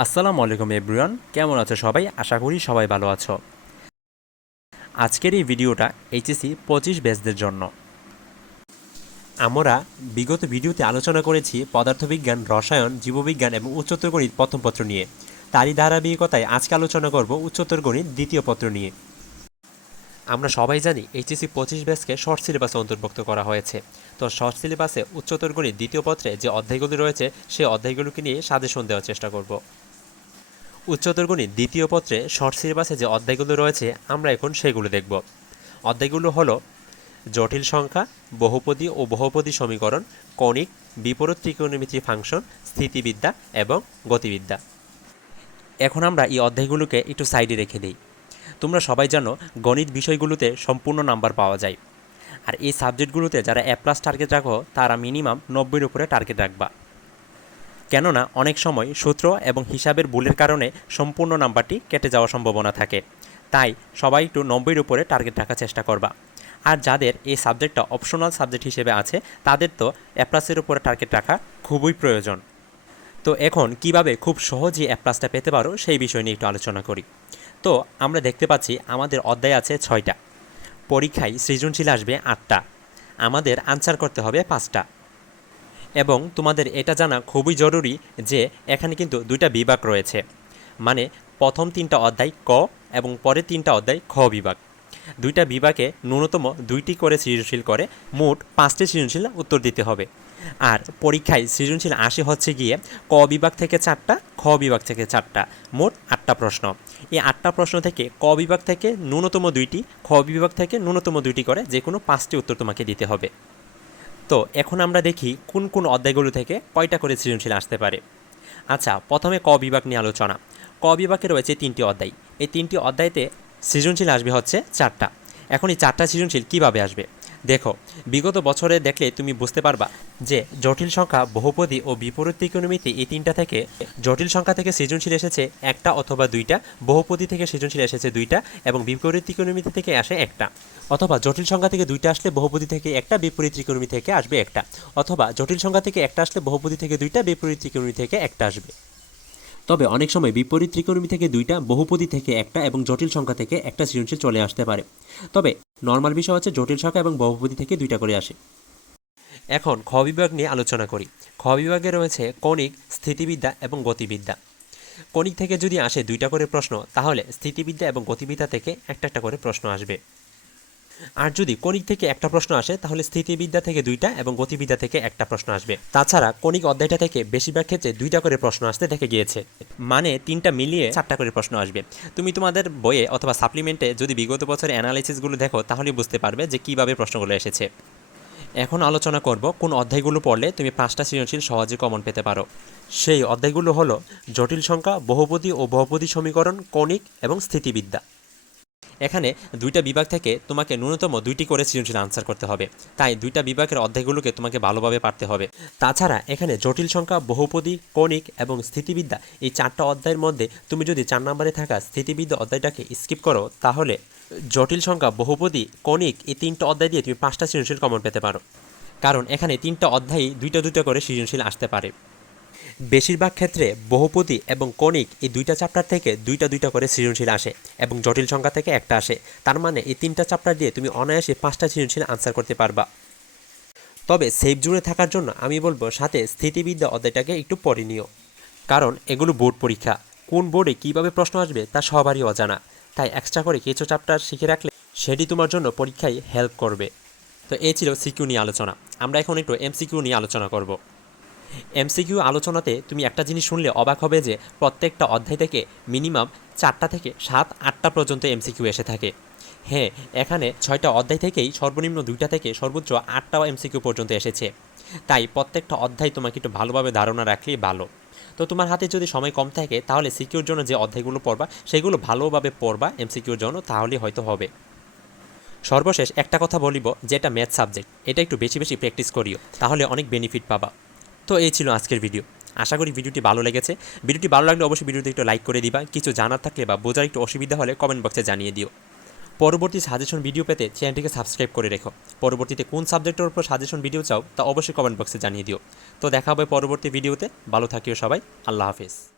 আসসালামু আলাইকুম এভরিওয়ান, কেমন আছো সবাই? আশা করি সবাই ভালো আছো। আজকের এই ভিডিওটা এইচএসসি 25 ব্যাচদের জন্য। আমরা বিগত ভিডিওতে আলোচনা করেছি পদার্থবিজ্ঞান, রসায়ন, জীববিজ্ঞান এবং উচ্চতর গণিত প্রথম পত্র নিয়ে। তারই ধারাবাহিকতায় আজকে আলোচনা করব উচ্চতর গণিত দ্বিতীয় পত্র নিয়ে। আমরা সবাই জানি এইচএসসি 25 ব্যাচকে শর্ট সিলেবাসে অন্তর্ভুক্ত করা হয়েছে। তো শর্ট সিলেবাসে উচ্চতর গণিত দ্বিতীয় পত্রে যে অধ্যায়গুলি রয়েছে সেই অধ্যায়গুলোকে নিয়ে সাজেশন দেওয়ার চেষ্টা করব। উচ্চতর গণিত দ্বিতীয় পত্রে শর্ট সিলেবাসে যে অধ্যায়গুলো রয়েছে আমরা এখন সেগুলো দেখব। অধ্যায়গুলো হলো জটিল সংখ্যা, বহুপদী ও বহুপদী সমীকরণ, কণিক, বিপরীত ত্রিকোণমিতি ফাংশন, স্থিতিবিদ্যা এবং গতিবিদ্যা। এখন আমরা এই অধ্যায়গুলোকে একটু সাইডে রেখে দিই। তোমরা সবাই জানো গণিত বিষয়গুলোতে সম্পূর্ণ নাম্বার পাওয়া যায়, আর এই সাবজেক্টগুলোতে যারা A+ টার্গেট রাখো তারা মিনিমাম 90-এর উপরে টার্গেট রাখবা। কেননা অনেক সময় সূত্র এবং হিসাবের ভুলের কারণে সম্পূর্ণ নাম্বারটি কেটে যাওয়ার সম্ভাবনা থাকে। তাই সবাই একটু 90-এর উপরে টার্গেট রাখার চেষ্টা করবা। আর যাদের এই সাবজেক্টটা অপশনাল সাবজেক্ট হিসেবে আছে তাদের তো A+-এর উপরে টার্গেট রাখা খুবই প্রয়োজন। তো এখন কিভাবে খুব সহজেই A+টা পেতে পারো সেই বিষয় নিয়ে একটু আলোচনা করি। তো আমরা দেখতে পাচ্ছি আমাদের অধ্যায় আছে 6টা, পরীক্ষায় সৃজনশীল আসবে 8টা, আমাদের আনসার করতে হবে 5টা। এবং তোমাদের এটা জানা খুবই জরুরি যে এখানে কিন্তু দুইটা বিভাগ রয়েছে, মানে প্রথম 3টা অধ্যায় ক এবং পরের 3টা অধ্যায় খ বিভাগ। দুইটা বিভাগে ন্যূনতম 2টি করে সৃজনশীল করে মোট 5টি সৃজনশীল উত্তর দিতে হবে। আর পরীক্ষায় সৃজনশীল আসে হচ্ছে গিয়ে ক বিভাগ থেকে 4টা, খ বিভাগ থেকে 4টা, মোট 8টা প্রশ্ন। এই 8টা প্রশ্ন থেকে ক বিভাগ থেকে ন্যূনতম 2টি, খ বিভাগ থেকে ন্যূনতম 2টি করে যে কোনো 5টি উত্তর তোমাকে দিতে হবে। তো এখন আমরা দেখি কোন কোন অধ্যায়গুলো থেকে কয়টা করে সৃজনশীল আসতে পারে। আচ্ছা, প্রথমে ক বিভাগ নিয়ে আলোচনা। ক বিভাগে রয়েছে 3টি অধ্যায়। এই 3টি অধ্যায়তে সৃজনশীল আসবে হচ্ছে 4টা। এখন এই 4টা সৃজনশীল কিভাবে আসবে দেখো, বিগত বছরে দেখলে তুমি বুঝতে পারবা যে জটিল সংখ্যা, বহুপদী ও বিপরীত ত্রিকোণমিতি এই 3টা থেকে জটিল সংখ্যা থেকে সৃজনশীল এসেছে 1টা অথবা 2টা, বহুপদী থেকে সৃজনশীল এসেছে 2টা এবং বিপরীত ত্রিকোণমিতি থেকে আসে 1টা। অথবা জটিল সংখ্যা থেকে 2টা আসলে বহুপদী থেকে 1টা, বিপরীত ত্রিকোণমিতি থেকে আসবে 1টা। অথবা জটিল সংখ্যা থেকে 1টা আসলে বহুপদী থেকে 2টা, বিপরীত ত্রিকোণমিতি থেকে 1টা আসবে। তবে অনেক সময় বিপরীত ত্রিকোণমিতি থেকে 2টা, বহুপদী থেকে 1টা এবং জটিল সংখ্যা থেকে 1টা সৃজনশীল চলে আসতে পারে। তবে নর্মাল বিষয় হচ্ছে জটিল সংখ্যা এবং বহুপদী থেকে 2টা করে আসে। এখন খ বিভাগ নিয়ে আলোচনা করি। খ বিভাগে রয়েছে কণিক, স্থিতিবিদ্যা এবং গতিবিদ্যা। কণিক থেকে যদি আসে 2টা করে প্রশ্ন, তাহলে স্থিতিবিদ্যা এবং গতিবিদ্যা থেকে একটা একটা করে প্রশ্ন আসবে। আর যদি কণিক থেকে একটা প্রশ্ন আসে তাহলে স্থিতিবিদ্যা থেকে 2টা এবং গতিবিদ্যা থেকে একটা প্রশ্ন আসবে। তাছাড়া কণিক অধ্যায়টা থেকে বেশিরভাগ ক্ষেত্রে 2টা করে প্রশ্ন আসতে দেখা গিয়েছে, মানে 3টা মিলিয়ে 4টা করে প্রশ্ন আসবে। তুমি তোমাদের বইয়ে অথবা সাপ্লিমেন্টে যদি বিগত বছরের অ্যানালাইসিসগুলো দেখো তাহলে বুঝতে পারবে যে কীভাবে প্রশ্নগুলো এসেছে। এখন আলোচনা করব কোন অধ্যায়গুলো পড়লে তুমি 5টা সৃজনশীল সহজে কমন পেতে পারো। সেই অধ্যায়গুলো হলো জটিল সংখ্যা, বহুপদী ও বহুপদী সমীকরণ, কণিক এবং স্থিতিবিদ্যা। এখানে 2টা বিভাগ থেকে তোমাকে ন্যূনতম 2টি করে সৃজনশীল আনসার করতে হবে, তাই 2টা বিভাগের অধ্যায়গুলোকে তোমাকে ভালোভাবে পারতে হবে। তাছাড়া এখানে জটিল সংখ্যা, বহুপদী, কণিক এবং স্থিতিবিদ্যা এই 4টা অধ্যায়ের মধ্যে তুমি যদি 4 নম্বরে থাকা স্থিতিবিদ্যা অধ্যায়টাকে স্কিপ করো তাহলে জটিল সংখ্যা, বহুপদী, কণিক এই 3টা অধ্যায় দিয়ে তুমি 5টা সৃজনশীল কমন পেতে পারো, কারণ এখানে 3টা অধ্যায়ই 2টা করে সৃজনশীল আসতে পারে। বেশিরভাগ ক্ষেত্রে বহুপদী এবং কণিক এই 2টা চ্যাপ্টার থেকে 2টা করে সৃজনশীল আসে এবং জটিল সংখ্যা থেকে একটা আসে। তার মানে এই 3টা চ্যাপ্টার দিয়ে তুমি অনায়াসে 5টা সৃজনশীল আনসার করতে পারবা। তবে সেফ জোনে থাকার জন্য আমি বলবো সাথে স্থিতিবিদ্যা অধ্যায়টাকে একটু পড়ে নিও, কারণ এগুলো বোর্ড পরীক্ষা, কোন বোর্ডে কীভাবে প্রশ্ন আসবে তা সবারই অজানা। তাই এক্সট্রা করে কিছু চ্যাপ্টার শিখে রাখলে সেটি তোমার জন্য পরীক্ষায় হেল্প করবে। তো এই ছিল সিকিউ নিয়ে আলোচনা। আমরা এখন একটু এমসিকিউ নিয়ে আলোচনা করব। এমসিকিউ আলোচনাতে তুমি একটা জিনিস শুনলে অবাক হবে যে প্রত্যেকটা অধ্যায় থেকে মিনিমাম 4টা থেকে 7-8টা পর্যন্ত এমসিকিউ এসে থাকে। হ্যাঁ, এখানে 6টা অধ্যায় থেকেই সর্বনিম্ন 2টা থেকে সর্বোচ্চ 8টা এমসিকিউ পর্যন্ত এসেছে। তাই প্রত্যেকটা অধ্যায় তোমাকে একটু ভালোভাবে ধারণা রাখলেই ভালো। তো তোমার হাতে যদি সময় কম থাকে তাহলে সিকিউর জন্য যে অধ্যায়গুলো পড়বা সেগুলো ভালোভাবে পড়বা এমসিকিউর জন্য, তাহলেই হয়তো হবে। সর্বশেষ একটা কথা বলিব, যে এটা ম্যাথ সাবজেক্ট, এটা একটু বেশি বেশি প্র্যাকটিস করিও, তাহলে অনেক বেনিফিট পাবা। তো এই ছিল আজকের ভিডিও। আশা করি ভিডিওটি ভালো লেগেছে। ভিডিওটি ভালো লাগলে অবশ্যই ভিডিওতে একটু লাইক করে দিবা। কিছু জানার থাকলে বা বোঝার একটু অসুবিধা হলে কমেন্ট বক্সে জানিয়ে দিও। পরবর্তী সাজেশন ভিডিও পেতে চ্যানেলটিকে সাবস্ক্রাইব করে রেখো। পরবর্তীতে কোন সাবজেক্টের উপর সাজেশন ভিডিও চাও তা অবশ্যই কমেন্ট বক্সে জানিয়ে দিও। তো দেখা হবে পরবর্তী ভিডিওতে। ভালো থাকিও সবাই। আল্লাহ হাফেজ।